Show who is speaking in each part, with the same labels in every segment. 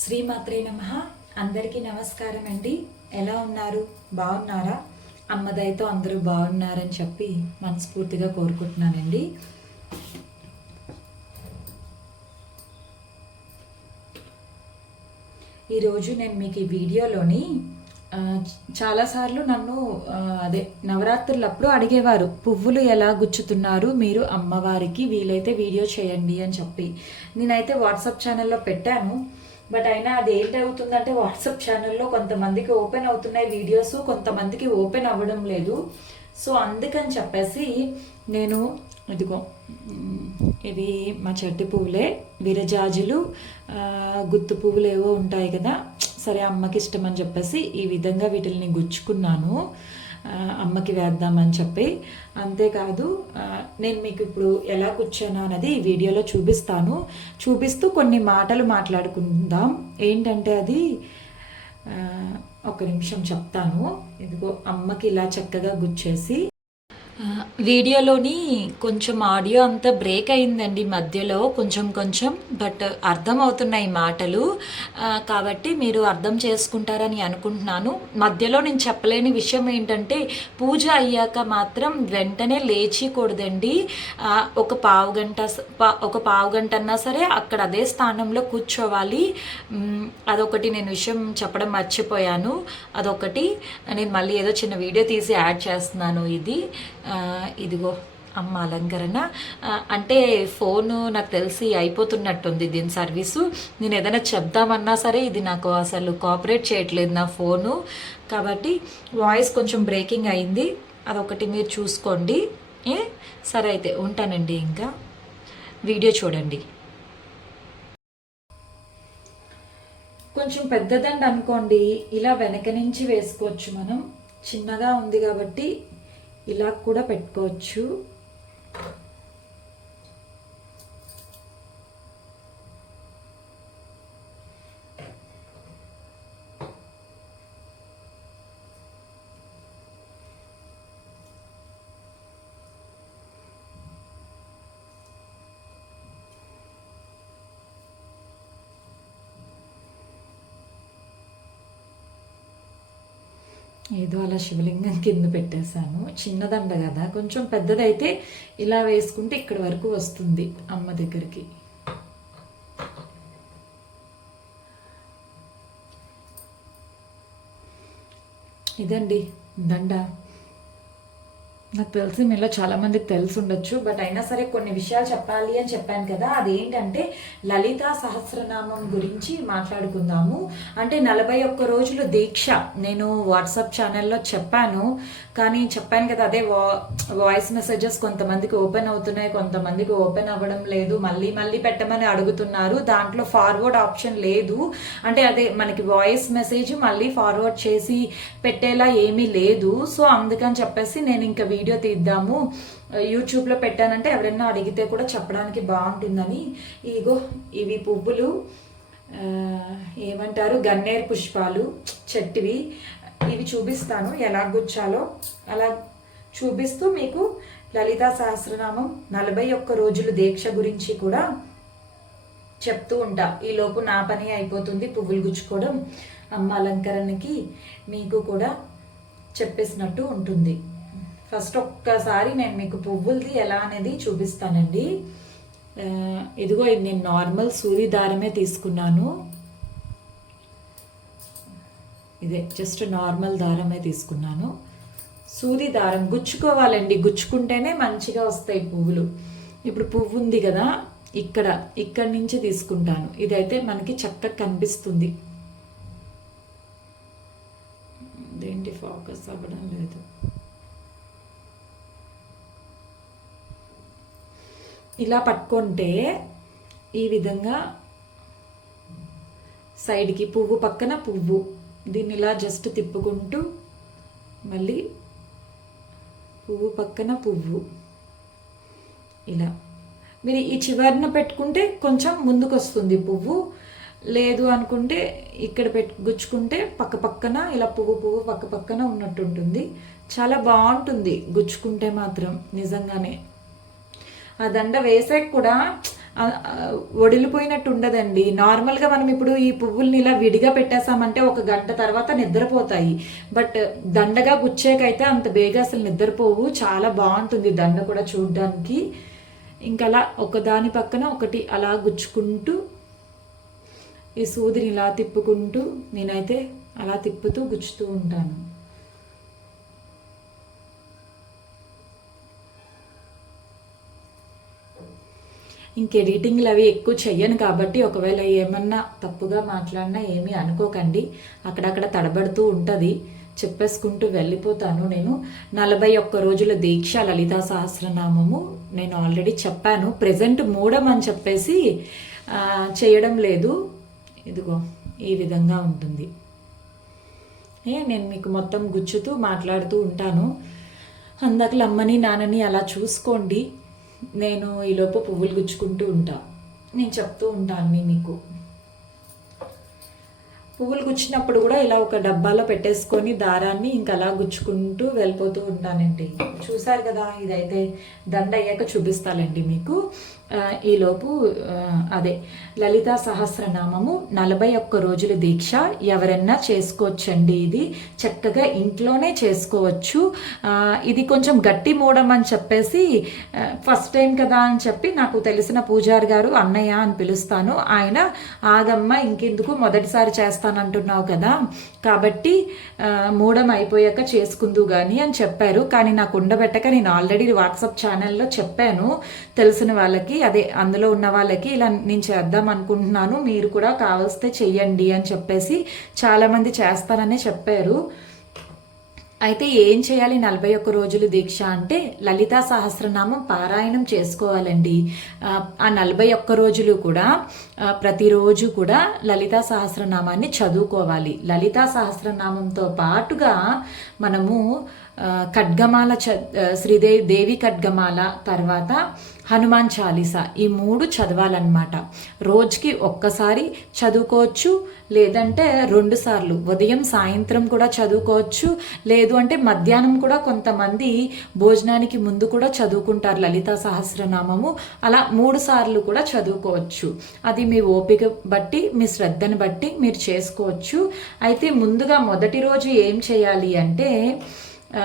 Speaker 1: శ్రీమాత్రే నమ. అందరికీ నమస్కారం అండి. ఎలా ఉన్నారు? బాగున్నారా? అమ్మదైతే అందరూ బాగున్నారని చెప్పి మనస్ఫూర్తిగా కోరుకుంటున్నానండి. ఈరోజు నేను మీకు ఈ వీడియోలోని చాలాసార్లు నన్ను అదే నవరాత్రులప్పుడు అడిగేవారు పువ్వులు ఎలా గుచ్చుతున్నారు? మీరు అమ్మవారికి వీలైతే వీడియో చేయండి అని చెప్పి. నేనైతే వాట్సాప్ ఛానల్లో పెట్టాను. బట్ అయినా అది ఏంటి అవుతుందంటే వాట్సాప్ ఛానల్లో కొంతమందికి ఓపెన్ అవుతున్నాయి వీడియోస్ కొంతమందికి ఓపెన్ అవ్వడం లేదు. సో అందుకని చెప్పేసి నేను ఇదిగో ఇవి ఇది మా చెట్టు పువ్వులే విరజాజులు గుత్తు పువ్వులు ఏవో ఉంటాయి కదా సరే అమ్మకి ఇష్టం అని చెప్పేసి ఈ విధంగా వీటిని గుచ్చుకున్నాను. అమ్మకి వేద్దామని చెప్పి. అంతేకాదు నేను మీకు ఇప్పుడు ఎలా కూర్చాను అనేది ఈ వీడియోలో చూపిస్తాను. చూపిస్తూ కొన్ని మాటలు మాట్లాడుకుందాం. ఏంటంటే అది ఒక నిమిషం చెప్తాను. ఇదిగో అమ్మకి ఇలా చక్కగా గుచ్చేసి వీడియోలోని కొంచెం ఆడియో అంతా బ్రేక్ అయిందండి మధ్యలో కొంచెం కొంచెం బట్ అర్థమవుతున్నాయి మాటలు. కాబట్టి మీరు అర్థం చేసుకుంటారని అనుకుంటున్నాను. మధ్యలో నేను చెప్పలేని విషయం ఏంటంటే పూజ అయ్యాక మాత్రం వెంటనే లేచికూడదండి. ఒక పావు గంట పా- ఒక పావు గంట అన్నా సరే అక్కడ అదే స్థానంలో కూర్చోవాలి. అదొకటి నేను విషయం చెప్పడం మర్చిపోయాను. అదొకటి నేను మళ్ళీ ఏదో చిన్న వీడియో తీసి యాడ్ చేస్తున్నాను ఇది. ఇదిగో అమ్మ అలంకరణ. అంటే ఫోను నాకు తెలిసి అయిపోతున్నట్టుంది దీని సర్వీసు. నేను ఏదైనా చెప్దామన్నా సరే ఇది నాకు అసలు కోఆపరేట్ చేయట్లేదు నా ఫోను. కాబట్టి వాయిస్ కొంచెం బ్రేకింగ్ అయింది. అదొకటి మీరు చూసుకోండి. ఏ? సరే అయితే ఉంటానండి ఇంకా. వీడియో చూడండి. కొంచెం పెద్దదండి అనుకోండి. ఇలా వెనక నుంచి వేసుకోవచ్చు మనం. చిన్నగా ఉంది కాబట్టి ఇలా కూడా పెట్టుకోవచ్చు. ఏదో అలా శివలింగం కింద పెట్టేశాను. చిన్నదండ కదా. కొంచెం పెద్దదైతే ఇలా వేసుకుంటే ఇక్కడి వరకు వస్తుంది అమ్మ దగ్గరికి. ఇదండి దండ. నాకు తెలిసి మీలో చాలా మందికి తెలిసి ఉండొచ్చు బట్ అయినా సరే కొన్ని విషయాలు చెప్పాలి అని చెప్పాను కదా. అదేంటంటే లలిత సహస్రనామం గురించి మాట్లాడుకుందాము. అంటే నలభై ఒక్క రోజులు దీక్ష. నేను వాట్సాప్ ఛానల్లో చెప్పాను. కానీ చెప్పాను కదా అదే వా వాయిస్ మెసేజెస్ కొంతమందికి ఓపెన్ అవుతున్నాయి కొంతమందికి ఓపెన్ అవ్వడం లేదు. మళ్ళీ మళ్ళీ పెట్టమని అడుగుతున్నారు. దాంట్లో ఫార్వర్డ్ ఆప్షన్ లేదు. అంటే అదే మనకి వాయిస్ మెసేజ్ మళ్ళీ ఫార్వర్డ్ చేసి పెట్టేలా ఏమీ లేదు. సో అందుకని చెప్పేసి నేను ఇంకా వీడియో తీద్దాము. యూట్యూబ్లో పెట్టానంటే ఎవరైనా అడిగితే కూడా చెప్పడానికి బాగుంటుందని. ఇగో ఇవి పువ్వులు ఏమంటారు గన్నేరు పుష్పాలు చెట్టివి. ఇవి చూపిస్తాను ఎలా గుచ్చాలో. అలా చూపిస్తూ మీకు లలితా సహస్రనామం నలభై ఒక్క రోజులు దీక్ష గురించి కూడా చెప్తూ ఉంటా. ఈ లోపు నా పని అయిపోతుంది పువ్వులు గుచ్చుకోవడం. అమ్మ అలంకరణకి మీకు కూడా చెప్పేసినట్టు ఉంటుంది. ఫస్ట్ ఒక్కసారి నేను మీకు పువ్వులది ఎలా అనేది చూపిస్తానండి. ఇదిగో ఇది నేను నార్మల్ సూది దారమే తీసుకున్నాను. ఇదే జస్ట్ నార్మల్ దారమే తీసుకున్నాను. సూది దారం గుచ్చుకోవాలండి. గుచ్చుకుంటేనే మంచిగా వస్తాయి పువ్వులు. ఇప్పుడు పువ్వు ఉంది కదా ఇక్కడ ఇక్కడ నుంచి తీసుకుంటాను. ఇదైతే మనకి చక్కగా కనిపిస్తుంది. దేంటి ఫోకస్ అవ్వడం లేదు. ఇలా పట్టుకుంటే ఈ విధంగా సైడ్కి పువ్వు పక్కన పువ్వు. దీన్ని ఇలా జస్ట్ తిప్పుకుంటూ మళ్ళీ పువ్వు పక్కన పువ్వు. ఇలా. మీరు ఈ చివరిన పెట్టుకుంటే కొంచెం ముందుకు వస్తుంది పువ్వు. లేదు అనుకుంటే ఇక్కడ పెట్టు గుచ్చుకుంటే పక్క పక్కన ఇలా పువ్వు పువ్వు పక్క పక్కన ఉన్నట్టు ఉంటుంది చాలా బాగుంటుంది గుచ్చుకుంటే మాత్రం నిజంగానే. ఆ దండ వేసాక కూడా వడిలిపోయినట్టు ఒడిలిపోయినట్టు ఉండదండి. నార్మల్గా మనం ఇప్పుడు ఈ పువ్వుల్ని ఇలా విడిగా పెట్టేసామంటే ఒక గంట తర్వాత నిద్రపోతాయి. బట్ దండగా గుచ్చేకైతే అంత బేగా అసలు నిద్రపోవు. చాలా బాగుంటుంది దండ కూడా చూడడానికి. ఇంకా అలా ఒకదాని పక్కన ఒకటి అలా గుచ్చుకుంటూ ఈ సూదిని ఇలా తిప్పుకుంటూ నేనైతే అలా తిప్పుతూ గుచ్చుతూ ఉంటాను. ఇంక ఎడిటింగ్లు అవి ఎక్కువ చెయ్యను కాబట్టి ఒకవేళ ఏమన్నా తప్పుగా మాట్లాడినా ఏమీ అనుకోకండి. అక్కడక్కడ తడబడుతూ ఉంటుంది. చెప్పేసుకుంటూ వెళ్ళిపోతాను నేను. నలభై ఒక్క రోజుల దీక్ష లలితా సహస్రనామము నేను ఆల్రెడీ చెప్పాను. ప్రజెంట్ మూడమని చెప్పేసి చేయడం లేదు. ఇదిగో ఈ విధంగా ఉంటుంది. ఏ నేను మీకు మొత్తం గుచ్చుతూ మాట్లాడుతూ ఉంటాను. అందకలు అమ్మని నాన్నని అలా చూసుకోండి. నేను ఈలోపు పువ్వులు గుచ్చుకుంటూ ఉంటా. నేను చెప్తూ ఉంటాను మీకు. పువ్వులు గుచ్చినప్పుడు కూడా ఇలా ఒక డబ్బాలో పెట్టేసుకొని దారాన్ని ఇంకా అలా గుచ్చుకుంటూ వెళ్ళిపోతూ ఉంటానండి. చూసారు కదా ఇదైతే దండ అయ్యాక చూపిస్తానండి మీకు. ఈలోపు అదే లలితా సహస్రనామము నలభై ఒక్క రోజుల దీక్ష ఎవరన్నా చేసుకోవచ్చండి ఇది. చక్కగా ఇంట్లోనే చేసుకోవచ్చు. ఇది కొంచెం గట్టి మూడం అని చెప్పేసి ఫస్ట్ టైం కదా అని చెప్పి నాకు తెలిసిన పూజారి గారు అన్నయ్య అని పిలుస్తాను. ఆయన ఆగమ్మ ఇంకెందుకు మొదటిసారి చేస్తానంటున్నావు కదా. కాబట్టి మూడం అయిపోయాక చేసుకుందు కానీ అని చెప్పారు. కానీ నాకు ఉండబెట్టక నేను ఆల్రెడీ వాట్సాప్ ఛానల్లో చెప్పాను. తెలిసిన వాళ్ళకి అదే అందులో ఉన్న వాళ్ళకి ఇలా నేను చేద్దాం అనుకుంటున్నాను మీరు కూడా కావలిస్తే చెయ్యండి అని చెప్పేసి చాలామంది చేస్తారనే చెప్పారు. అయితే ఏం చేయాలి నలభై ఒక్క రోజులు దీక్ష అంటే లలితా సహస్రనామం పారాయణం చేసుకోవాలండి. ఆ, నలభై ఒక్క రోజులు కూడా ప్రతిరోజు కూడా లలితా సహస్రనామాన్ని చదువుకోవాలి. లలితా సహస్రనామంతో పాటుగా మనము ఖడ్గమాల చ శ్రీదేవి దేవి ఖడ్గమాల తర్వాత హనుమాన్ చాలీసా ఈ మూడు చదవాలన్నమాట. రోజుకి ఒక్కసారి చదువుకోవచ్చు లేదంటే రెండు సార్లు. ఉదయం సాయంత్రం కూడా చదువుకోవచ్చు లేదు అంటే మధ్యాహ్నం కూడా కొంతమంది భోజనానికి ముందు కూడా చదువుకుంటారు. లలిత సహస్రనామము. అలా మూడు సార్లు కూడా చదువుకోవచ్చు. అది మీ ఓపిక బట్టి మీ శ్రద్ధను బట్టి మీరు చేసుకోవచ్చు. అయితే ముందుగా మొదటి రోజు ఏం చేయాలి అంటే ఆ,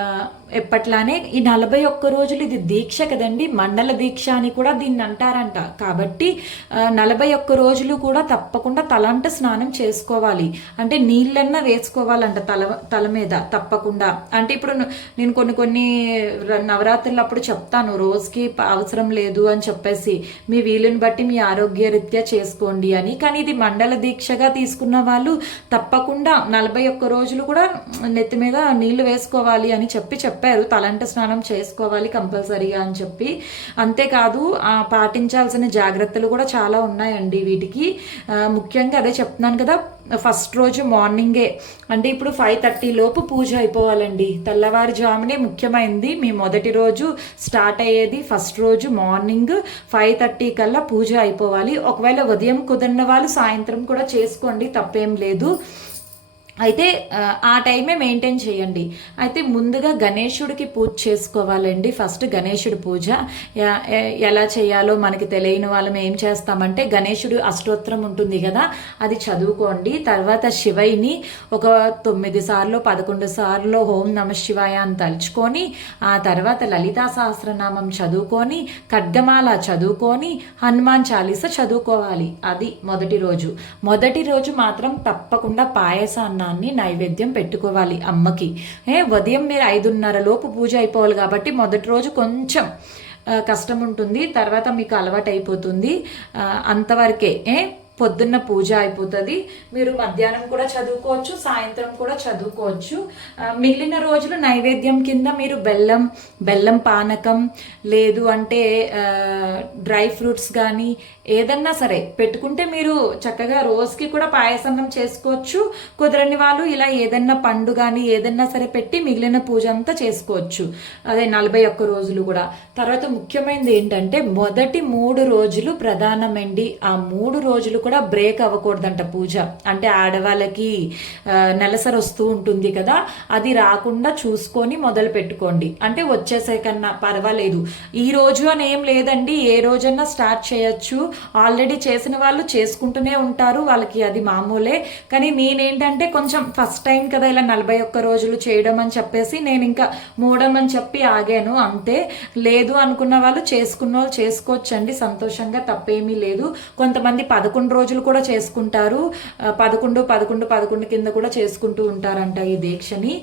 Speaker 1: ఎప్పట్లానే ఈ నలభై ఒక్క రోజులు ఇది దీక్ష కదండి మండల దీక్ష అని కూడా దీన్ని అంటారంట. కాబట్టి నలభై ఒక్క రోజులు కూడా తప్పకుండా తలంట స్నానం చేసుకోవాలి. అంటే నీళ్ళన్నా వేసుకోవాలంట తల తల మీద తప్పకుండా. అంటే ఇప్పుడు నేను కొన్ని కొన్ని నవరాత్రులు అప్పుడు చెప్తాను రోజుకి అవసరం లేదు అని చెప్పేసి మీ వీలుని బట్టి మీ ఆరోగ్య రీత్యా చేసుకోండి అని. కానీ ఇది మండల దీక్షగా తీసుకున్న వాళ్ళు తప్పకుండా నలభై ఒక్క రోజులు కూడా నెత్తి మీద నీళ్ళు వేసుకోవాలి అని చెప్పి చెప్పారు తలంట స్నానం చేసుకోవాలి కంపల్సరీగా అని చెప్పి. అంతేకాదు పాటించాల్సిన జాగ్రత్తలు కూడా చాలా ఉన్నాయండి వీటికి. ముఖ్యంగా అదే చెప్తున్నాను కదా ఫస్ట్ రోజు మార్నింగే. అంటే ఇప్పుడు ఫైవ్ థర్టీ లోపు పూజ అయిపోవాలండి. తెల్లవారుజామునే ముఖ్యమైనది మీ మొదటి రోజు స్టార్ట్ అయ్యేది ఫస్ట్ రోజు మార్నింగ్. ఫైవ్ థర్టీ కల్లా పూజ అయిపోవాలి. ఒకవేళ ఉదయం కుదిరిన వాళ్ళు సాయంత్రం కూడా చేసుకోండి తప్పేం లేదు. అయితే ఆ, టైమే మెయింటైన్ చేయండి. అయితే ముందుగా గణేశుడికి పూజ చేసుకోవాలండి. ఫస్ట్ గణేశుడి పూజ. ఎలా చేయాలో మనకి తెలియని వాళ్ళం ఏం చేస్తామంటే గణేశుడు అష్టోత్తరం ఉంటుంది కదా అది చదువుకోండి. తర్వాత శివైని ఒక తొమ్మిది సార్లు పదకొండు సార్లు ఓం నమ శివాయ అని తలుచుకొని ఆ తర్వాత లలితా సహస్రనామం చదువుకొని ఖడ్గమాల చదువుకొని హనుమాన్ చాలీస చదువుకోవాలి. అది మొదటి రోజు. మొదటి రోజు మాత్రం తప్పకుండా పాయసాన్నాన్ని నైవేద్యం పెట్టుకోవాలి అమ్మకి. ఏ ఉదయం మీరు ఐదున్నర లోపు పూజ అయిపోవాలి కాబట్టి మొదటి రోజు కొంచెం కష్టం ఉంటుంది. తర్వాత మీకు అలవాటు అయిపోతుంది. అంతవరకే ఏ పొద్దున్న పూజ అయిపోతుంది. మీరు మధ్యాహ్నం కూడా చదువుకోవచ్చు సాయంత్రం కూడా చదువుకోవచ్చు. మిగిలిన రోజులు నైవేద్యం కింద మీరు బెల్లం బెల్లం పానకం లేదు అంటే డ్రై ఫ్రూట్స్ కానీ ఏదన్నా సరే పెట్టుకుంటే మీరు చక్కగా రోజుకి కూడా పాయసన్నం చేసుకోవచ్చు. కుదరని వాళ్ళు ఇలా ఏదన్నా పండు కానీ ఏదన్నా సరే పెట్టి మిగిలిన పూజ అంతా చేసుకోవచ్చు. అదే నలభై ఒక్క రోజులు కూడా. తర్వాత ముఖ్యమైనది ఏంటంటే మొదటి మూడు రోజులు ప్రధానమండి. ఆ మూడు రోజులు కూడా బ్రేక్ అవ్వకూడదంట పూజ. అంటే ఆడవాళ్ళకి నెలసరి వస్తూ ఉంటుంది కదా అది రాకుండా చూసుకొని మొదలు పెట్టుకోండి. అంటే వచ్చేసే కన్నా పర్వాలేదు. ఈ రోజు అని ఏం లేదండి. ఏ రోజన్నా స్టార్ట్ చేయొచ్చు. ఆల్రెడీ చేసిన వాళ్ళు చేసుకుంటూనే ఉంటారు వాళ్ళకి అది మామూలే. కానీ నేనేంటంటే కొంచెం ఫస్ట్ టైం కదా ఇలా నలభై ఒక్క రోజులు చేయడం అని చెప్పేసి నేను ఇంకా మూడమని చెప్పి ఆగాను అంతే. లేదు అనుకున్న వాళ్ళు చేసుకున్న వాళ్ళు చేసుకోవచ్చండి సంతోషంగా తప్పేమీ లేదు. కొంతమంది పదకొండు రోజులు కూడా చేసుకుంటారు పదకొండు పదకొండు పదకొండు కింద కూడా చేసుకుంటూ ఉంటారంట ఈ దీక్షని.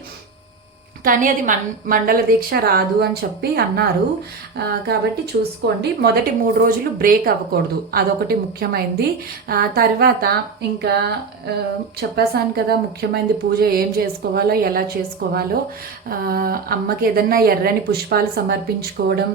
Speaker 1: కానీ అది మన్ మండల దీక్ష రాదు అని చెప్పి అన్నారు. కాబట్టి చూసుకోండి. మొదటి మూడు రోజులు బ్రేక్ అవ్వకూడదు. అదొకటి ముఖ్యమైనది తర్వాత ఇంకా చెప్పేశాను కదా ముఖ్యమైనది పూజ ఏం చేసుకోవాలో ఎలా చేసుకోవాలో. అమ్మకి ఏదన్నా ఎర్రని పుష్పాలు సమర్పించుకోవడం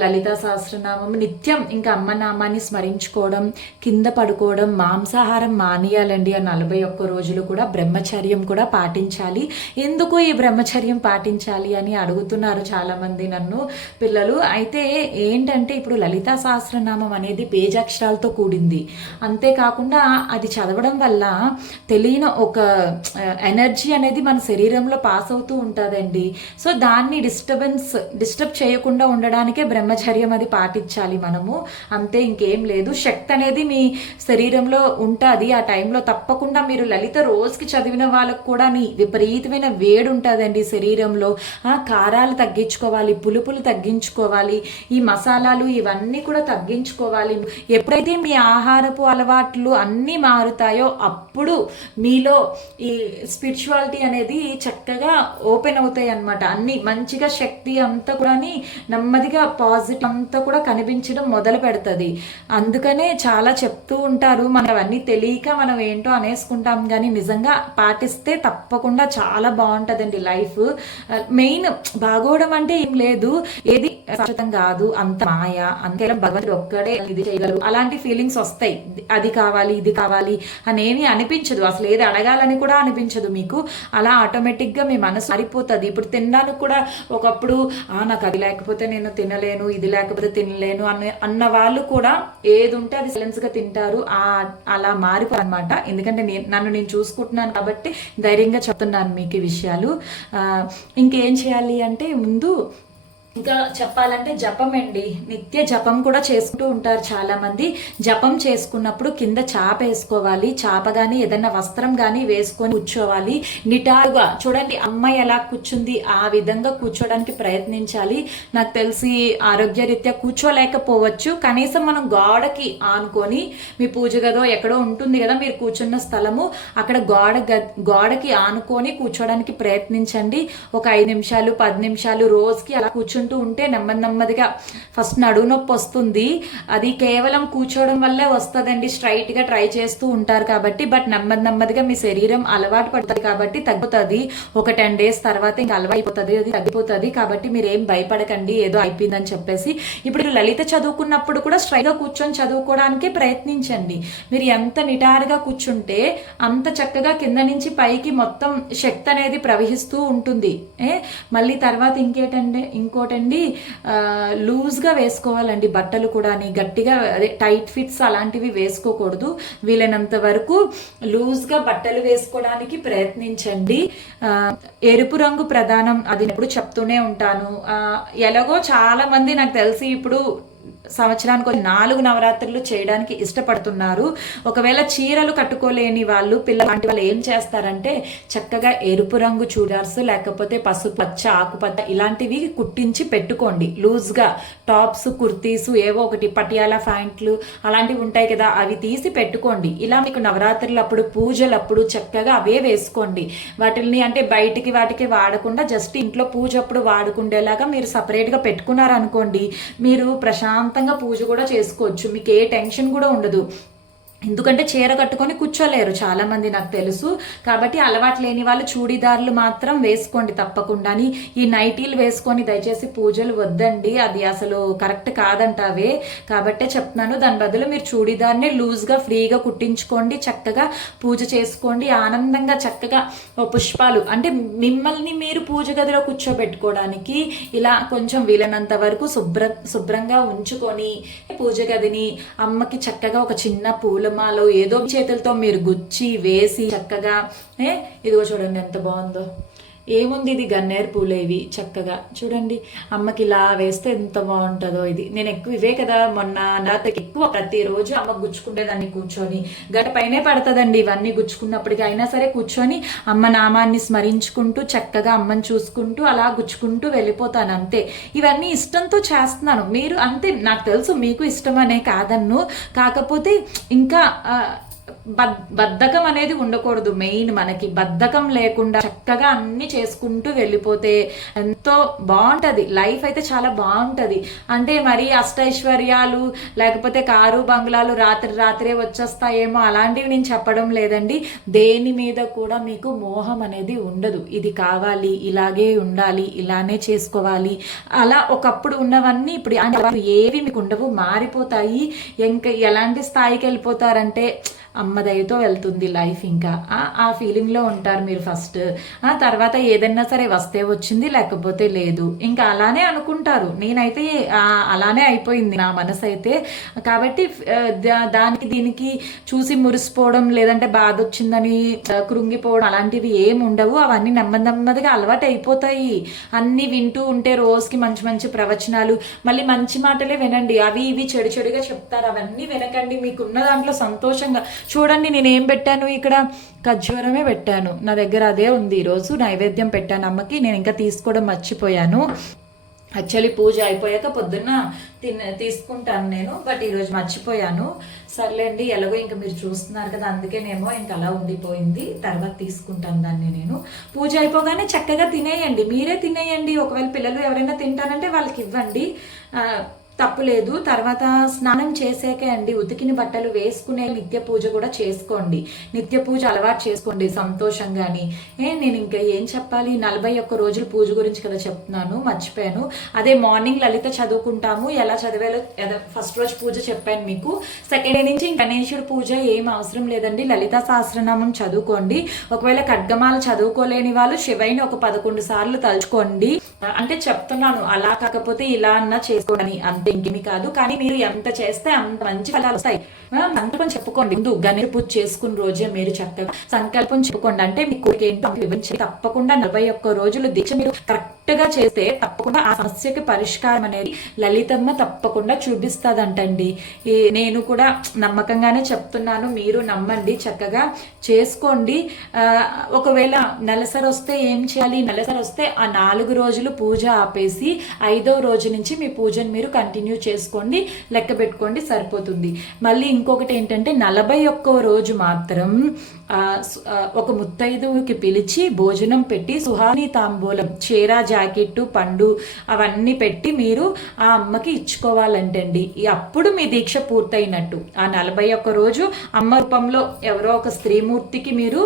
Speaker 1: లలితా సహస్రనామం నిత్యం ఇంకా అమ్మ నామాన్ని స్మరించుకోవడం కింద పడుకోవడం మాంసాహారం మానేయాలండి. ఆ నలభై ఒక్క రోజులు కూడా బ్రహ్మచర్యం కూడా పాటించాలి. ఎందుకు ఈ బ్రహ్మచర్యం పాటించాలి అని అడుగుతున్నారు చాలామంది నన్ను పిల్లలు. అయితే ఏంటంటే ఇప్పుడు లలితా సహస్రనామం అనేది పేజాక్షరాలతో కూడింది. అంతేకాకుండా అది చదవడం వల్ల తెలియని ఒక ఎనర్జీ అనేది మన శరీరంలో పాస్ అవుతూ ఉంటుందండి. సో దాన్ని డిస్టర్బెన్స్ డిస్టర్బ్ చేయకుండా ఉండడానికే బ్రహ్మచర్యం అది పాటించాలి మనము. అంతే ఇంకేం లేదు. శక్తి అనేది మీ శరీరంలో ఉంటుంది. ఆ టైంలో తప్పకుండా మీరు లలిత రోజుకి చదివిన వాళ్ళకు కూడా విపరీతమైన వేడి ఉంటుందండి శరీరంలో ఆ కారాలు తగ్గించుకోవాలి పులుపులు తగ్గించుకోవాలి ఈ మసాలాలు ఇవన్నీ కూడా తగ్గించుకోవాలి. ఎప్పుడైతే మీ ఆహారపు అలవాట్లు అన్నీ మారుతాయో అప్పుడు మీలో ఈ స్పిరిచువాలిటీ అనేది చక్కగా ఓపెన్ అవుతాయి అన్నమాట. అన్ని మంచిగా శక్తి అంతా కూడా నెమ్మదిగా పాజిటివ్ అంతా కూడా కనిపించడం మొదలు పెడుతుంది. అందుకనే చాలా చెప్తూ ఉంటారు మనం అవన్నీ తెలియక మనం ఏంటో అనేసుకుంటాం. కానీ నిజంగా పాటిస్తే తప్పకుండా చాలా బాగుంటుందండి లైఫ్. మెయిన్ బాగోవడం అంటే ఏం లేదు. ఏది శాశ్వతం కాదు. అంత మాయ అంతేలా భగవంతుడు ఒక్కడే ఇది చేయగలరు అలాంటి ఫీలింగ్స్ వస్తాయి. అది కావాలి ఇది కావాలి అనేమి అనిపించదు. అసలు ఏది అడగాలని కూడా అనిపించదు మీకు. అలా ఆటోమేటిక్గా మీ మనసు మారిపోతుంది. ఇప్పుడు తినడానికి కూడా ఒకప్పుడు "ఆ, నాకు అది లేకపోతే నేను తినలేను ఇది లేకపోతే తినలేను అన్న అన్న వాళ్ళు కూడా ఏది ఉంటే అది సైలెన్స్గా తింటారు. అలా మారిపోరు అనమాట ఎందుకంటే నేను నన్ను నేను చూసుకుంటున్నాను కాబట్టి ధైర్యంగా చెప్తున్నాను మీకు ఈ విషయాలు. ఆ, ఇంకేం చేయాలి అంటే ముందు ఇంకా చెప్పాలంటే జపం అండి. నిత్య జపం కూడా చేసుకుంటూ ఉంటారు చాలా మంది జపం చేసుకున్నప్పుడు కింద చాప వేసుకోవాలి. చాప కానీ ఏదైనా వస్త్రం కానీ వేసుకొని కూర్చోవాలి. నిటారుగా చూడండి అమ్మాయి ఎలా కూర్చుంది ఆ విధంగా కూర్చోడానికి ప్రయత్నించాలి. నాకు తెలిసి ఆరోగ్యరీత్యా కూర్చోలేకపోవచ్చు. కనీసం మనం గోడకి ఆనుకొని మీ పూజ గదో ఎక్కడో ఉంటుంది కదా మీరు కూర్చున్న స్థలము అక్కడ గోడ గోడకి ఆనుకొని కూర్చోడానికి ప్రయత్నించండి. ఒక ఐదు నిమిషాలు పది నిమిషాలు రోజుకి అలా కూర్చుని కూర్చుంటూ ఉంటే నెమ్మది నెమ్మదిగా ఫస్ట్ నడువు నొప్పి వస్తుంది. అది కేవలం కూర్చోవడం వల్లే వస్తుందండి. స్ట్రైట్గా ట్రై చేస్తూ ఉంటారు కాబట్టి బట్ నెమ్మది నెమ్మదిగా మీ శరీరం అలవాటు పడుతుంది కాబట్టి తగ్గుతుంది. ఒక టెన్ డేస్ తర్వాత ఇంకా అలవాటు అయిపోతుంది అది తగ్గిపోతుంది కాబట్టి మీరు ఏం భయపడకండి ఏదో అయిపోయిందని చెప్పేసి. ఇప్పుడు లలిత చదువుకున్నప్పుడు కూడా స్ట్రైట్గా కూర్చొని చదువుకోవడానికి ప్రయత్నించండి. మీరు ఎంత నిటారుగా కూర్చుంటే అంత చక్కగా కింద నుంచి పైకి మొత్తం శక్తి అనేది ప్రవహిస్తూ ఉంటుంది. ఏ? మళ్ళీ తర్వాత ఇంకేటండి? ఇంకోటి ఆ, లూజ్గా వేసుకోవాలండి బట్టలు కూడా గట్టిగా అదే టైట్ ఫిట్స్ అలాంటివి వేసుకోకూడదు. వీలైనంత వరకు లూజ్గా బట్టలు వేసుకోవడానికి ప్రయత్నించండి. ఆ, ఎరుపు రంగు ప్రధానం అది ఎప్పుడు చెప్తూనే ఉంటాను. ఆ, ఎలాగో చాలా మంది నాకు తెలిసి ఇప్పుడు సంవత్సరానికి నాలుగు నవరాత్రులు చేయడానికి ఇష్టపడుతున్నారు. ఒకవేళ చీరలు కట్టుకోలేని వాళ్ళు పిల్లలు లాంటి వాళ్ళు ఏం చేస్తారంటే చక్కగా ఎరుపు రంగు చూడార్స్ లేకపోతే పసుపు పచ్చ ఆకుపచ్చ ఇలాంటివి కుట్టించి పెట్టుకోండి. లూజ్గా టాప్స్ కుర్తీస్ ఏవో ఒకటి పటియాలా ప్యాంట్లు అలాంటివి ఉంటాయి కదా అవి తీసి పెట్టుకోండి. ఇలా మీకు నవరాత్రులు అప్పుడు పూజలు అప్పుడు చక్కగా అవే వేసుకోండి. వాటిని అంటే బయటికి వాటికి వాడకుండా జస్ట్ ఇంట్లో పూజ అప్పుడు వాడుకుండేలాగా మీరు సపరేట్గా పెట్టుకున్నారనుకోండి మీరు ప్రశాంతంగా పూజ కూడా చేసుకోవచ్చు. మీకు ఏ టెన్షన్ కూడా ఉండదు. ఎందుకంటే చీర కట్టుకొని కూర్చోలేరు చాలామంది నాకు తెలుసు. కాబట్టి అలవాటు లేని వాళ్ళు చూడీదారులు మాత్రం వేసుకోండి తప్పకుండాని. ఈ నైటీలు వేసుకొని దయచేసి పూజలు వద్దండి. అది అసలు కరెక్ట్ కాదంట అవే కాబట్టే చెప్తున్నాను దాని బదులు మీరు చూడీదార్ని లూజ్గా ఫ్రీగా కుట్టించుకోండి చక్కగా పూజ చేసుకోండి ఆనందంగా చక్కగా పుష్పాలు. అంటే మిమ్మల్ని మీరు పూజ గదిలో కూర్చోబెట్టుకోవడానికి ఇలా కొంచెం వీలైనంత వరకు శుభ్ర శుభ్రంగా ఉంచుకొని పూజ గదిని అమ్మకి చక్కగా ఒక చిన్న పూల పూలమాలో ఏదో చేతులతో మీరు గుచ్చి వేసి చక్కగా ఏ ఇదిగో చూడండి ఎంత బాగుందో. ఏముంది ఇది గన్నేరు పూలేవి చక్కగా. చూడండి అమ్మకి ఇలా వేస్తే ఎంత బాగుంటుందో ఇది. నేను ఎక్కువ ఇవే కదా మొన్న నాతకి ఎక్కువ ప్రతిరోజు అమ్మ గుచ్చుకుంటేదాన్ని కూర్చొని. గట పైనే పడుతుందండి ఇవన్నీ గుచ్చుకున్నప్పటికీ అయినా సరే కూర్చొని అమ్మ నామాన్ని స్మరించుకుంటూ చక్కగా అమ్మని చూసుకుంటూ అలా గుచ్చుకుంటూ వెళ్ళిపోతాను అంతే. ఇవన్నీ ఇష్టంతో చేస్తున్నాను. మీరు అంతే నాకు తెలుసు మీకు ఇష్టమనే కాదన్ను. కాకపోతే ఇంకా బద్ధకం అనేది ఉండకూడదు. మెయిన్ మనకి బద్ధకం లేకుండా చక్కగా అన్ని చేసుకుంటూ వెళ్ళిపోతే ఎంతో బాగుంటుంది. లైఫ్ అయితే చాలా బాగుంటుంది. అంటే మరి అష్టైశ్వర్యాలు లేకపోతే కారు బంగ్లాలు రాత్రి రాత్రే వచ్చేస్తాయేమో అలాంటివి నేను చెప్పడం లేదండి. దేని మీద కూడా మీకు మోహం అనేది ఉండదు. ఇది కావాలి ఇలాగే ఉండాలి ఇలానే చేసుకోవాలి. అలా ఒకప్పుడు ఉన్నవన్నీ ఇప్పుడు అంటే ఏవి మీకు ఉండవు మారిపోతాయి. ఇంకా ఎలాంటి స్థాయికి వెళ్ళిపోతారంటే అమ్మ దయతో వెళ్తుంది లైఫ్ ఇంకా. ఆ- ఫీలింగ్లో ఉంటారు మీరు ఫస్ట్ ఆ తర్వాత ఏదైనా సరే వస్తే వచ్చింది లేకపోతే లేదు. ఇంకా అలానే అనుకుంటారు. నేనైతే అలానే అయిపోయింది నా మనసు అయితే. కాబట్టి దానికి దీనికి చూసి మురిసిపోవడం లేదంటే బాధ వచ్చిందని కృంగిపోవడం అలాంటివి ఏం ఉండవు. అవన్నీ నెమ్మది నెమ్మదిగా అలవాటు అయిపోతాయి. అన్నీ వింటూ ఉంటే రోజుకి మంచి మంచి ప్రవచనాలు. మళ్ళీ మంచి మాటలే వినండి. అవి ఇవి చెడు చెడుగా చెప్తారు. అవన్నీ వినకండి. మీకున్న దాంట్లో సంతోషంగా. చూడండి నేను ఏం పెట్టాను? ఇక్కడ ఖర్జూరమే పెట్టాను. నా దగ్గర అదే ఉంది. ఈరోజు నైవేద్యం పెట్టాను అమ్మకి. నేను ఇంకా తీసుకోవడం మర్చిపోయాను. యాక్చువల్లీ పూజ అయిపోయాక పొద్దున్న తిన్న తీసుకుంటాను నేను బట్ ఈరోజు మర్చిపోయాను. సర్లేండి ఎలాగో ఇంకా మీరు చూస్తున్నారు కదా అందుకేనేమో ఇంకా అలా ఉండిపోయింది. తర్వాత తీసుకుంటాను దాన్ని నేను. పూజ అయిపోగానే చక్కగా తినేయండి. మీరే తినేయండి. ఒకవేళ పిల్లలు ఎవరైనా తింటారంటే వాళ్ళకి ఇవ్వండి. తప్పులేదు తర్వాత స్నానం చేసాకే అండి. ఉతికిన బట్టలు వేసుకునే నిత్య పూజ కూడా చేసుకోండి. నిత్య పూజ అలవాటు చేసుకోండి సంతోషంగాని. ఏ నేను ఇంకా ఏం చెప్పాలి? నలభై ఒక్క రోజుల పూజ గురించి కదా చెప్తున్నాను. మర్చిపోయాను. అదే మార్నింగ్ లలిత చదువుకుంటాము. ఎలా చదివాలో ఫస్ట్ రోజు పూజ చెప్పాను మీకు. సెకండ్ డే నుంచి గణేశుడు పూజ ఏం అవసరం లేదండి. లలిత సహస్రనామం చదువుకోండి. ఒకవేళ ఖడ్గమాల చదువుకోలేని వాళ్ళు శివైని ఒక పదకొండు సార్లు తలుచుకోండి. అంటే చెప్తున్నాను అలా కాకపోతే ఇలా అన్నా చేసుకోండి అంతే. ఇంకేమి కాదు కానీ మీరు ఎంత చేస్తే అంత మంచి ఫలాలు వస్తాయి. సంకల్పం చెప్పుకోండి. ముందు గణేష్ పూజ చేసుకున్న రోజే మీరు చక్కగా సంకల్పం చెప్పుకోండి. అంటే మీ కోరిక ఏంటో వివరించి తప్పకుండా నలభై ఒక్క రోజులు దీక్ష మీరు కరెక్ట్గా చేస్తే తప్పకుండా ఆ సమస్యకి పరిష్కారం అనేది లలితమ్మ తప్పకుండా చూపిస్తుందంటండి. నేను కూడా నమ్మకంగానే చెప్తున్నాను. మీరు నమ్మండి చక్కగా చేసుకోండి. ఆ, ఒకవేళ నెలసరి వస్తే ఏం చేయాలి? నెలసరి వస్తే ఆ నాలుగు రోజులు పూజ ఆపేసి ఐదో రోజు నుంచి మీ పూజను మీరు కంటిన్యూ కంటిన్యూ చేసుకోండి లెక్క పెట్టుకోండి సరిపోతుంది. మళ్ళీ ఇంకొకటి ఏంటంటే నలభై ఒక్కో రోజు మాత్రం ఒక ముత్తైదువుకి పిలిచి భోజనం పెట్టి సుహాని తాంబూలం చీర జాకెట్టు పండు అవన్నీ పెట్టి మీరు ఆ అమ్మకి ఇచ్చుకోవాలంటండి. అప్పుడు మీ దీక్ష పూర్తయినట్టు. ఆ నలభై ఒక్క రోజు అమ్మ రూపంలో ఎవరో ఒక స్త్రీమూర్తికి మీరు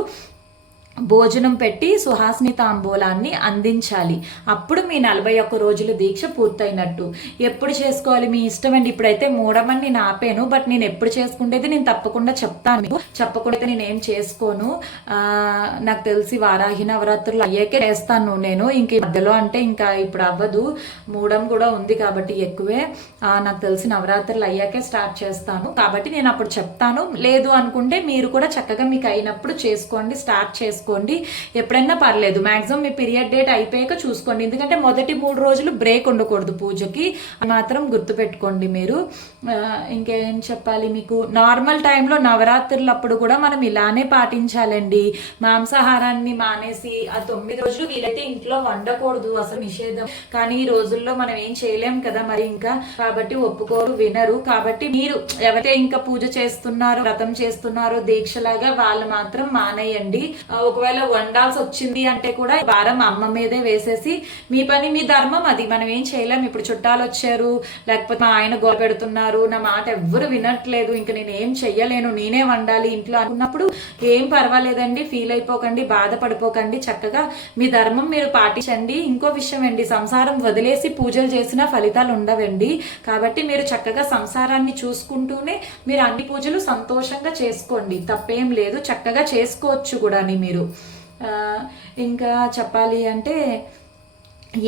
Speaker 1: భోజనం పెట్టి సుహాసిని తాంబూలాన్ని అందించాలి. అప్పుడు మీ నలభై ఒక్క రోజుల దీక్ష పూర్తయినట్టు. ఎప్పుడు చేసుకోవాలి మీ ఇష్టం అండి? ఇప్పుడైతే మూడమని నేను ఆపాను బట్ నేను ఎప్పుడు చేసుకుంటేది నేను తప్పకుండా చెప్తాను. మీకు చెప్పకుండా నేను ఏం చేసుకోను. ఆ, నాకు తెలిసి వారాహి నవరాత్రులు అయ్యాకే చేస్తాను నేను. ఇంక మధ్యలో అంటే ఇంకా ఇప్పుడు అవ్వదు. మూడం కూడా ఉంది కాబట్టి ఎక్కువే. నాకు తెలిసి నవరాత్రులు అయ్యాకే స్టార్ట్ చేస్తాను. కాబట్టి నేను అప్పుడు చెప్తాను. లేదు అనుకుంటే మీరు కూడా చక్కగా మీకు అయినప్పుడు చేసుకోండి స్టార్ట్ చేసుకోండి. ఎప్పుడైనా పర్లేదు. మాక్సిమం మీ పీరియడ్ డేట్ అయిపోయాక చూసుకోండి. ఎందుకంటే మొదటి మూడు రోజులు బ్రేక్ ఉండకూడదు పూజకి. అది మాత్రం గుర్తుపెట్టుకోండి మీరు. ఇంకేం చెప్పాలి మీకు? నార్మల్ టైంలో నవరాత్రులు అప్పుడు కూడా మనం ఇలానే పాటించాలండి. మాంసాహారాన్ని మానేసి ఆ తొమ్మిది రోజులు వీలైతే ఇంట్లో వండకూడదు అసలు నిషేధం. కానీ ఈ రోజుల్లో మనం ఏం చేయలేం కదా మరి ఇంకా. కాబట్టి ఒప్పుకోరు వినరు. కాబట్టి మీరు ఎవరైతే ఇంకా పూజ చేస్తున్నారో వ్రతం చేస్తున్నారో దీక్షలాగా వాళ్ళు మాత్రం మానేయండి. ఒక ఒకవేళ వండాల్సి వచ్చింది అంటే కూడా ఈ భారం అమ్మ మీదే వేసేసి మీ పని మీ ధర్మం అది. మనం ఏం చేయలేం. ఇప్పుడు చుట్టాలు వచ్చారు లేకపోతే మా ఆయన గోల పెడుతున్నారు నా మాట ఎవ్వరు వినట్లేదు. ఇంకా నేను ఏం చెయ్యలేను నేనే వండాలి ఇంట్లో అనుకున్నప్పుడు ఏం పర్వాలేదండి. ఫీల్ అయిపోకండి బాధపడిపోకండి. చక్కగా మీ ధర్మం మీరు పాటించండి. ఇంకో విషయం అండి సంసారం వదిలేసి పూజలు చేసినా ఫలితాలు ఉండవండి. కాబట్టి మీరు చక్కగా సంసారాన్ని చూసుకుంటూనే మీరు అన్ని పూజలు సంతోషంగా చేసుకోండి. తప్పేం లేదు. చక్కగా చేసుకోవచ్చు కూడా మీరు. ఇంకా చెప్పాలి అంటే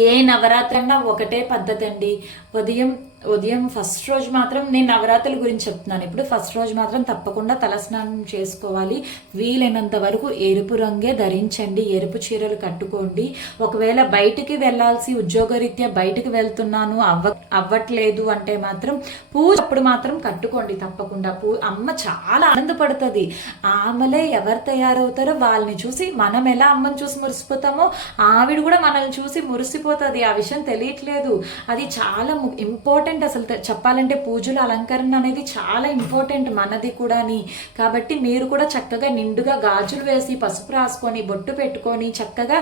Speaker 1: ఏ నవరాత్రి అన్నా ఒకటే పద్ధతి అండి ఉదయం ఉదయం ఫస్ట్ రోజు మాత్రం నేను నవరాత్రుల గురించి చెప్తున్నాను. ఇప్పుడు ఫస్ట్ రోజు మాత్రం తప్పకుండా తలస్నానం చేసుకోవాలి. వీలైనంత వరకు ఎరుపు రంగే ధరించండి. ఎరుపు చీరలు కట్టుకోండి. ఒకవేళ బయటికి వెళ్ళాల్సి ఉద్యోగరీత్యా బయటికి వెళ్తున్నాను అవ్వ అవ్వట్లేదు అంటే మాత్రం పూజ అప్పుడు మాత్రం కట్టుకోండి తప్పకుండా. పూ అమ్మ చాలా ఆనందపడుతుంది. ఆమెలే ఎవరు తయారవుతారో వాళ్ళని చూసి మనం ఎలా అమ్మని చూసి మురిసిపోతామో ఆవిడ కూడా మనల్ని చూసి మురిసిపోతుంది. ఆ విషయం తెలియట్లేదు. అది చాలా ఇంపార్టెంట్ అసలు చెప్పాలంటే పూజల అలంకరణ అనేది చాలా ఇంపార్టెంట్ మనది కూడాని. కాబట్టి మీరు కూడా చక్కగా నిండుగా గాజులు వేసి పసుపు రాసుకొని బొట్టు పెట్టుకొని చక్కగా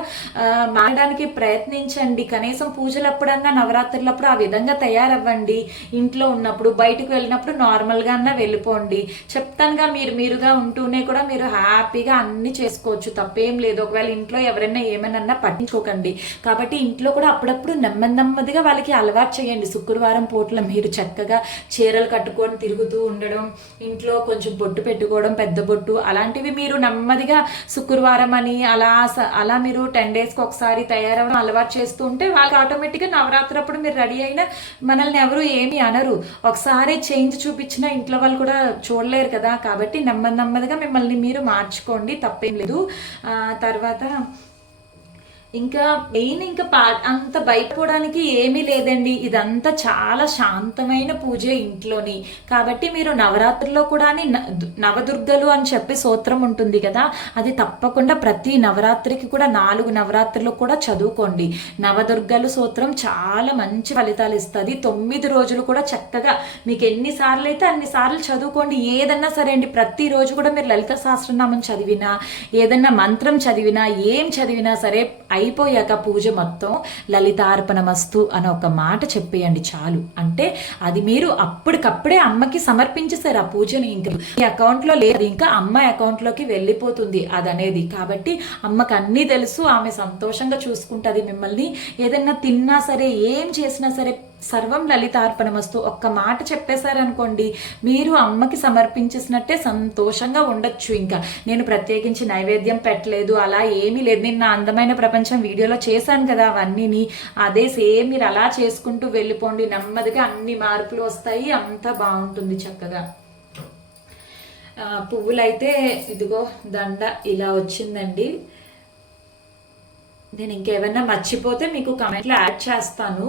Speaker 1: మారడానికి ప్రయత్నించండి. కనీసం పూజలప్పుడన్నా నవరాత్రులప్పుడు ఆ విధంగా తయారవ్వండి. ఇంట్లో ఉన్నప్పుడు బయటకు వెళ్ళినప్పుడు నార్మల్గా అన్నా వెళ్ళిపోండి. చెప్తానుగా మీరు మీరుగా ఉంటూనే కూడా మీరు హ్యాపీగా అన్ని చేసుకోవచ్చు. తప్పేం లేదు. ఒకవేళ ఇంట్లో ఎవరైనా ఏమైనా పట్టించుకోకండి. కాబట్టి ఇంట్లో కూడా అప్పుడప్పుడు నెమ్మది నెమ్మదిగా వాళ్ళకి అలవాటు చేయండి. శుక్రవారం పూట్ల మీరు చక్కగా చీరలు కట్టుకొని తిరుగుతూ ఉండడం ఇంట్లో కొంచెం బొట్టు పెట్టుకోవడం పెద్ద బొట్టు అలాంటివి మీరు నెమ్మదిగా శుక్రవారం అని అలా స- అలా మీరు టెన్ డేస్కి ఒకసారి తయారవడం అలవాటు చేస్తూ ఉంటే వాళ్ళకి ఆటోమేటిక్గా నవరాత్రి అప్పుడు మీరు రెడీ అయినా మనల్ని ఎవరు ఏమీ అనరు. ఒకసారి చేంజ్ చూపించిన ఇంట్లో వాళ్ళు కూడా చూడలేరు కదా. కాబట్టి నెమ్మది నెమ్మదిగా మిమ్మల్ని మీరు మార్చుకోండి తప్పేం లేదు. తర్వాత ఇంకా మెయిన్ ఇంకా పా అంత భయపడడానికి ఏమీ లేదండి. ఇదంతా చాలా శాంతమైన పూజ ఇంట్లోని. కాబట్టి మీరు నవరాత్రుల్లో కూడా నవదుర్గలు అని చెప్పి సూత్రం ఉంటుంది కదా అది తప్పకుండా ప్రతి నవరాత్రికి కూడా నాలుగు నవరాత్రులు కూడా చదువుకోండి. నవదుర్గలు సూత్రం చాలా మంచి ఫలితాలు ఇస్తుంది. తొమ్మిది రోజులు కూడా చక్కగా మీకు ఎన్నిసార్లు అయితే అన్నిసార్లు చదువుకోండి. ఏదన్నా సరే అండి ప్రతిరోజు కూడా మీరు లలిత సహస్రనామం చదివినా ఏదన్నా మంత్రం చదివినా ఏం చదివినా సరే అయిపోయాక పూజ మొత్తం లలితార్పణమస్తు అని ఒక మాట చెప్పేయండి చాలు. అంటే అది మీరు అప్పటికప్పుడే అమ్మకి సమర్పించేసారు ఆ పూజని. ఇంకా మీ అకౌంట్లో లేదు ఇంకా అమ్మ అకౌంట్లోకి వెళ్ళిపోతుంది అదనేది. కాబట్టి అమ్మకి అన్నీ తెలుసు ఆమె సంతోషంగా చూసుకుంటుంది మిమ్మల్ని. ఏదైనా తిన్నా సరే ఏం చేసినా సరే సర్వం లలితార్పణమస్తు. ఒక్క మాట చెప్పేశారనుకోండి మీరు అమ్మకి సమర్పించేసినట్టే సంతోషంగా ఉండొచ్చు ఇంకా. నేను ప్రత్యేకించి నైవేద్యం పెట్టలేదు అలా ఏమీ లేదు. నేను నా అందమైన ప్రపంచం వీడియోలో చేశాను కదా అవన్నీని. అదే సేమ్ మీరు అలా చేసుకుంటూ వెళ్ళిపోండి. నెమ్మదిగా అన్ని మార్పులు వస్తాయి అంతా బాగుంటుంది చక్కగా. పువ్వులైతే ఇదిగో దండ ఇలా వచ్చిందండి. నేను ఇంకేమైనా మర్చిపోతే మీకు కమెంట్లో యాడ్ చేస్తాను.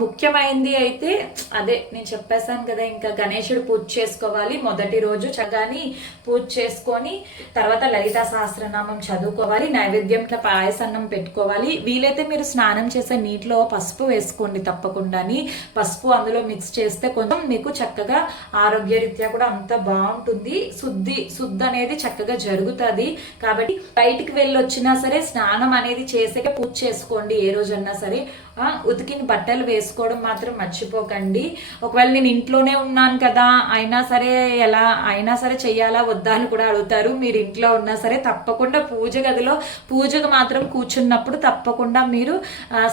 Speaker 1: ముఖ్యమైనది అయితే అదే నేను చెప్పేశాను కదా ఇంకా గణేశుడు పూజ చేసుకోవాలి మొదటి రోజు. చగాని పూజ చేసుకొని తర్వాత లలిత సహస్రనామం చదువుకోవాలి నైవేద్యంలో పాయసన్నం పెట్టుకోవాలి. వీలైతే మీరు స్నానం చేసే నీటిలో పసుపు వేసుకోండి తప్పకుండాని పసుపు అందులో మిక్స్ చేస్తే కొంచెం మీకు చక్కగా ఆరోగ్యరీత్యా కూడా అంత బాగుంటుంది. శుద్ధి శుద్ధి అనేది చక్కగా జరుగుతుంది. కాబట్టి బయటికి వెళ్ళి వచ్చినా సరే స్నానం అనేది చేసాక పూజ చేసుకోండి ఏ రోజన్నా సరే. ఉతికిన బట్టలు వేసుకోవడం మాత్రం మర్చిపోకండి. ఒకవేళ నేను ఇంట్లోనే ఉన్నాను కదా అయినా సరే ఎలా అయినా సరే చెయ్యాలా వద్దా అని కూడా అడుగుతారు. మీరు ఇంట్లో ఉన్నా సరే తప్పకుండా పూజ గదిలో పూజకు మాత్రం కూర్చున్నప్పుడు తప్పకుండా మీరు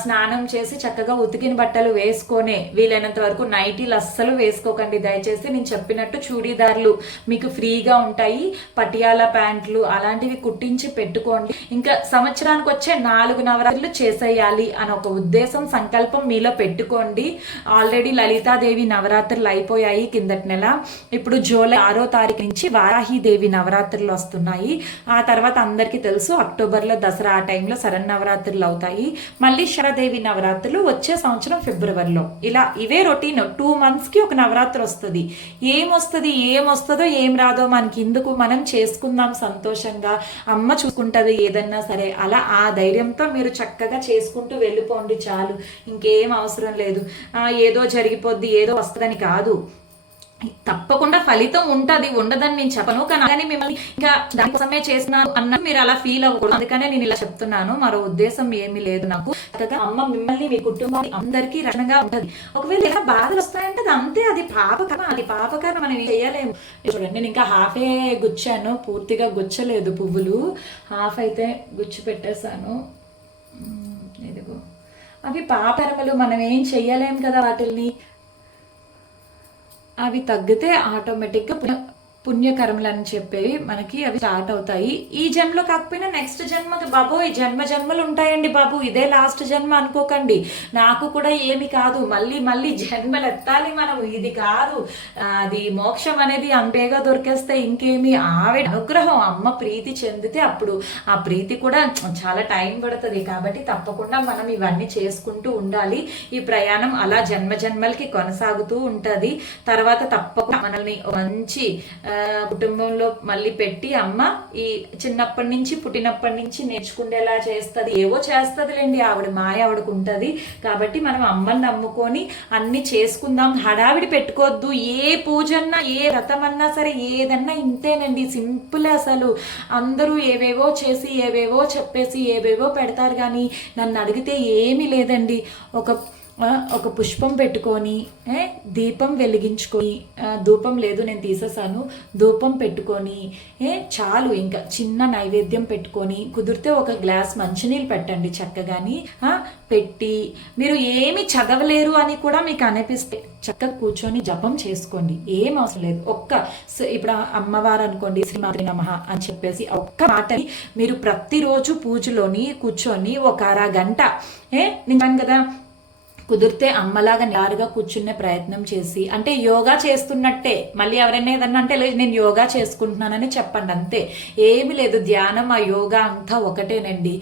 Speaker 1: స్నానం చేసి చక్కగా ఉతికిన బట్టలు వేసుకొనే వీలైనంత వరకు నైటీలు అస్సలు వేసుకోకండి. దయచేసి నేను చెప్పినట్టు చూడీదార్లు మీకు ఫ్రీగా ఉంటాయి. పటియాలా ప్యాంట్లు అలాంటివి కుట్టించి పెట్టుకోండి. ఇంకా సంవత్సరానికి వచ్చే నాలుగు నవరాత్రులు చేసేయాలి అని ఒక ఉద్దేశం సంకల్పం మీలో పెట్టుకోండి. ఆల్రెడీ లలితాదేవి నవరాత్రులు అయిపోయాయి కిందటి నెల. ఇప్పుడు జూలై ఆరో తారీఖు నుంచి వారాహిదేవి నవరాత్రులు వస్తున్నాయి. ఆ తర్వాత అందరికీ తెలుసు అక్టోబర్లో దసరా ఆ టైంలో శరన్నవరాత్రులు అవుతాయి. మళ్ళీ శరదేవి నవరాత్రులు వచ్చే సంవత్సరం ఫిబ్రవరిలో. ఇలా ఇవే రొటీన్ టూ మంత్స్కి ఒక నవరాత్రి వస్తుంది. ఏమొస్తుంది ఏమొస్తుందో ఏం వస్తుందో ఏం రాదో మనకి ఇందుకు మనం చేసుకుందాం సంతోషంగా. అమ్మ చూసుకుంటది ఏదన్నా సరే. అలా ఆ ధైర్యంతో మీరు చక్కగా చేసుకుంటూ వెళ్ళిపోండి చాలా. ఇంకేం అవసరం లేదు. ఏదో జరిగిపోద్ది ఏదో వస్తుందని కాదు. తప్పకుండా ఫలితం ఉంటది ఉండదని నేను చెప్పను కానీ కానీ మిమ్మల్ని ఇంకా దానికోసమే చేస్తున్నాను అన్న మీరు అలా ఫీల్ అవ్వకూడదు. అందుకనే నేను ఇలా చెప్తున్నాను. మరో ఉద్దేశం ఏమీ లేదు నాకు. అమ్మ మిమ్మల్ని మీ కుటుంబం అందరికీ రక్షణగా ఉంటుంది. ఒకవేళ ఇలా బాధలు వస్తాయంటే అది అంతే అది పాపకరం అది పాపకరం మనం ఏం చేయలేము. చూడండి నేను ఇంకా హాఫే గుచ్చాను పూర్తిగా గుచ్చలేదు పువ్వులు. హాఫ్ అయితే గుచ్చి పెట్టేశాను. అవి పాపకరములు మనం ఏం చెయ్యలేం కదా వాటిల్ని. అవి తగ్గితే ఆటోమేటిక్గా పుణ్యకర్మలని పుణ్యకర్మలు అని చెప్పేవి మనకి అవి స్టార్ట్ అవుతాయి. ఈ జన్మలో కాకపోయినా నెక్స్ట్ జన్మ బాబు ఈ జన్మ జన్మలు ఉంటాయండి బాబు. ఇదే లాస్ట్ జన్మ అనుకోకండి. నాకు కూడా ఏమి కాదు. మళ్ళీ మళ్ళీ జన్మలు ఎత్తాలి మనం. ఇది కాదు. అది మోక్షం అనేది అంబేగా దొరికేస్తే ఇంకేమి? ఆవిడ అనుగ్రహం అమ్మ ప్రీతి చెందితే అప్పుడు ఆ ప్రీతి కూడా చాలా టైం పడుతుంది. కాబట్టి తప్పకుండా మనం ఇవన్నీ చేసుకుంటూ ఉండాలి. ఈ ప్రయాణం అలా జన్మ జన్మలకి కొనసాగుతూ ఉంటుంది. తర్వాత తప్పకుండా మనల్ని మంచి కుటుంబంలో మళ్ళీ పెట్టి అమ్మ ఈ చిన్నప్పటి నుంచి పుట్టినప్పటి నుంచి నేర్చుకునేలా చేస్తుంది. ఏవో చేస్తుందిలేండి ఆవిడ మాయ ఆవిడకు ఉంటుంది కాబట్టి మనం అమ్మని నమ్ముకొని అన్ని చేసుకుందాం. హడావిడి పెట్టుకోవద్దు. ఏ పూజన్నా ఏ వ్రతమన్నా సరే ఏదన్నా ఇంతేనండి. సింపుల్ అసలు. అందరూ ఏవేవో చేసి ఏవేవో చెప్పేసి ఏవేవో పెడతారు కానీ నన్ను అడిగితే ఏమీ లేదండి. ఒక ఒక పుష్పం పెట్టుకొని ఏ, దీపం వెలిగించుకొని ధూపం లేదు నేను తీసేసాను ధూపం పెట్టుకొని ఏ, చాలు ఇంకా చిన్న నైవేద్యం పెట్టుకొని కుదిరితే ఒక గ్లాస్ మంచినీళ్ళు పెట్టండి చక్కగాని పెట్టి మీరు ఏమి చదవలేరు అని కూడా మీకు అనిపిస్తే చక్కగా కూర్చొని జపం చేసుకోండి. ఏం అవసరం లేదు. ఒక్క ఇప్పుడు అమ్మవారు అనుకోండి శ్రీమాత్రి నమ అని చెప్పేసి ఒక్క మాటని మీరు ప్రతిరోజు పూజలోని కూర్చొని ఒక అరగంట ఏ నిజం కదా కుదిరితే అమ్మలాగా నేరుగా కూర్చునే ప్రయత్నం చేసి అంటే యోగా చేస్తున్నట్టే మళ్ళీ ఎవరైనా ఏదన్నా అంటే "లేదు, నేను యోగా చేసుకుంటున్నానని చెప్పండి అంతే. ఏమి లేదు ధ్యానం ఆ యోగా అంతా ఒకటేనండి.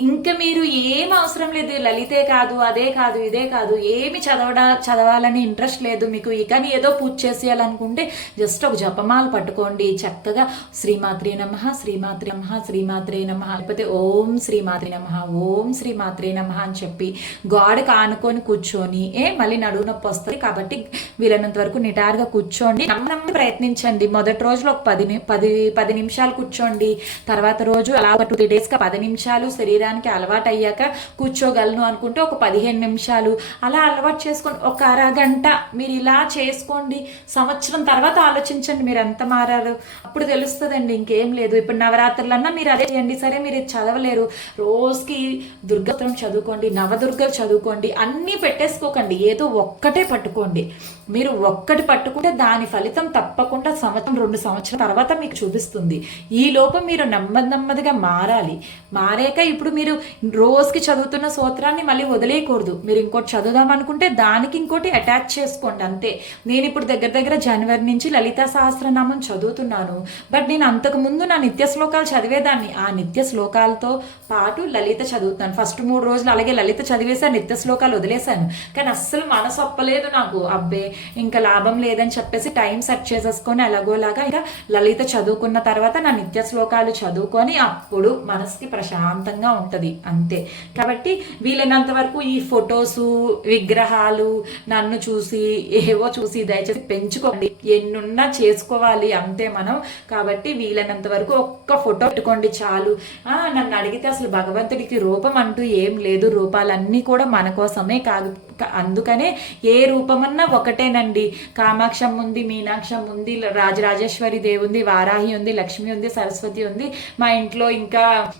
Speaker 1: ఇంకా మీరు ఏం అవసరం లేదు లలితే కాదు అదే కాదు ఇదే కాదు ఏమి చదవడా చదవాలని ఇంట్రెస్ట్ లేదు మీకు. కానీ ఏదో పూజ చేసేయాలనుకుంటే జస్ట్ ఒక జపమాలు పట్టుకోండి. చక్కగా శ్రీమాత్రి నమ శ్రీమాత్రి నమ శ్రీమాత్రే నమ లేకపోతే ఓం శ్రీమాత్రి నమ ఓం శ్రీమాత్రే నమ అని చెప్పి గాడ్కి ఆనుకొని కూర్చొని ఏ మళ్ళీ నడువు నొప్పి వస్తుంది కాబట్టి వీలైనంత వరకు నిటారుగా కూర్చోండి. నమ్మడం ప్రయత్నించండి. మొదటి రోజులో ఒక పది ని- పది పది నిమిషాలు కూర్చోండి. తర్వాత రోజు అలా ఒక టూ త్రీ డేస్కి పది నిమిషాలు శరీరానికి అలవాటు అయ్యాక కూర్చోగలను అనుకుంటే ఒక పదిహేను నిమిషాలు. అలా అలవాటు చేసుకొని ఒక అరగంట మీరు ఇలా చేసుకోండి. సంవత్సరం తర్వాత ఆలోచించండి మీరు ఎంత మారారు. అప్పుడు తెలుస్తుందండి ఇంకేం లేదు. ఇప్పుడు నవరాత్రులన్నా మీరు అదే చేయండి. సరే మీరు చదవలేరు. రోజుకి దుర్గతం చదువుకోండి నవదుర్గలు చదువుకోండి అన్ని అన్నీ పెట్టేసుకోకండి. ఏదో ఒక్కటే పట్టుకోండి. మీరు ఒక్కటి పట్టుకుంటే దాని ఫలితం తప్పకుండా సంవత్సరం రెండు సంవత్సరాల తర్వాత మీకు చూపిస్తుంది. ఈ లోపం మీరు నెమ్మది నెమ్మదిగా మారాలి. మారాక ఇప్పుడు మీరు రోజుకి చదువుతున్న సూత్రాన్ని మళ్ళీ వదిలేయకూడదు. మీరు ఇంకోటి చదువుదాం అనుకుంటే దానికి ఇంకోటి అటాచ్ చేసుకోండి. అంతే. నేను ఇప్పుడు దగ్గర దగ్గర జనవరి నుంచి లలితా సహస్రనామం చదువుతున్నాను. బట్ నేను అంతకు ముందు నా నిత్య శ్లోకాలు చదివేదాన్ని. ఆ నిత్య శ్లోకాలతో పాటు లలిత చదువుతాను ఫస్ట్ మూడు రోజులు అలాగే లలిత చదివేసా నిత్య శ్లోకాలు వదిలేశాను. కానీ అస్సలు మనసు ఒప్పలేదు నాకు. అబ్బే ఇంకా లాభం లేదని చెప్పేసి టైం సెట్ చేసేసుకొని ఎలాగోలాగా ఇంకా లలిత చదువుకున్న తర్వాత నా నిత్య శ్లోకాలు చదువుకొని అప్పుడు మనసుకి ప్రశాంతంగా ఉంటుంది. అంతే. కాబట్టి వీలైనంత వరకు ఈ ఫొటోస్ విగ్రహాలు నన్ను చూసి ఏవో చూసి దయచేసి పెంచుకోండి. ఎన్నున్నా చేసుకోవాలి అంతే మనం. కాబట్టి వీలైనంత వరకు ఒక్క ఫోటో పెట్టుకోండి చాలు. ఆ, నన్ను అడిగితే అసలు భగవంతుడికి రూపం అంటూ ఏం లేదు. రూపాలన్నీ కూడా మన కోసమే. కాదు అందుకనే ఏ రూపమన్నా ఒకటేనండి. కామాక్షం ఉంది మీనాక్షం ఉంది రాజరాజేశ్వరి దేవి ఉంది వారాహి ఉంది లక్ష్మి ఉంది సరస్వతి ఉంది. మా ఇంట్లో ఇంకా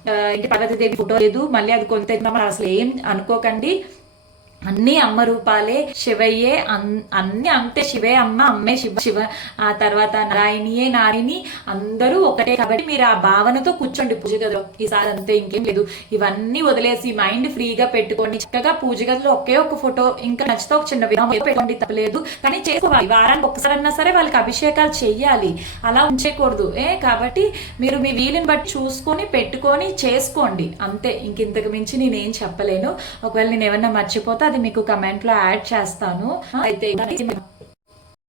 Speaker 1: పార్వతీదేవి ఫోటో లేదు. మళ్ళీ అది కొంత అసలు ఏం అనుకోకండి. అన్ని అమ్మ రూపాలే శివయ్యే అన్ని అంతే. శివే అమ్మ అమ్మే శివ శివ. ఆ తర్వాత నారాయణియే నారిని అందరూ ఒకటే. కాబట్టి మీరు ఆ భావనతో కూర్చోండి పూజ గదిలో. ఈసారి అంతే ఇంకేం లేదు. ఇవన్నీ వదిలేసి మైండ్ ఫ్రీగా పెట్టుకోండి. చక్కగా పూజ గదిలో ఒకే ఒక ఫోటో ఇంకా నచ్చితే ఒక చిన్న విరామం పెట్టుకోండి తప్పలేదు. కానీ చేసుకోవాలి. వారానికి ఒక్కసారన్నా సరే వాళ్ళకి అభిషేకాలు చెయ్యాలి. అలా ఉంచకూడదు. ఏ కాబట్టి మీరు మీ వీలుని బట్టి చూసుకొని పెట్టుకొని చేసుకోండి. అంతే. ఇంక ఇంతకు మించి నేనేం చెప్పలేను. ఒకవేళ నేను ఏమన్నా మర్చిపోతా అది మీకు కమెంట్లో యాడ్ చేస్తాను. అయితే